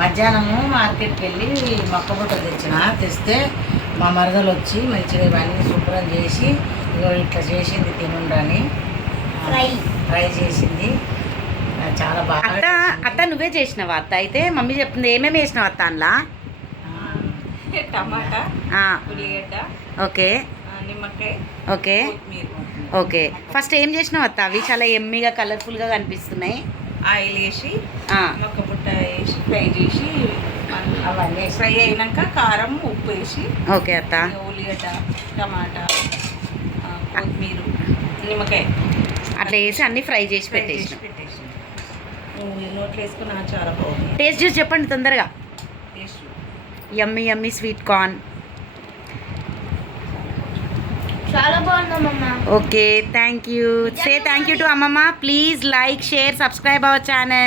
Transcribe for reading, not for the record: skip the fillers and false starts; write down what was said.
మధ్యాహ్నము మార్కెట్కి వెళ్ళి మొక్కబుట్ట తెస్తే మా మరదలు వచ్చి మంచిగా ఇవన్నీ శుభ్రం చేసి ఇగో ఇట్లా చేసింది తినుండని ఫ్రై చేసింది చాలా బాగా. అత్త నువ్వే చేసినావా అత్త? అయితే మమ్మీ చెప్తుంది ఏమేమి వేసినావు అత్త అందులో? టమాటా, ఉల్లిగడ్డ, ఓకే, నిమ్మకాయ, ఓకే ఓకే. ఫస్ట్ ఏం చేసినావు అత్త? అవి చాలా ఎమ్మీగా కలర్ఫుల్గా కనిపిస్తున్నాయి. ఆయిల్ వేసి మొక్కబుట్ట వేసి ఫ్రై చేసి అవన్నీ ఫ్రై అయినాక కారం ఉప్పు వేసి ఓకే అత్త. ఉల్లిగడ్డ, టమాటా, కొత్తిమీర, నిమ్మకాయ అట్లా వేసి అన్ని ఫ్రై చేసి పెట్టేసి నోట్లో వేసుకుని చాలా బాగుంది. టేస్ట్ చూసి చెప్పండి తొందరగా. Taste yummy yummy sweet corn. చాలా బాగుందమ్మా. Okay, thank you. Say thank you to అమ్మమ్మ. Please like, share, subscribe our channel.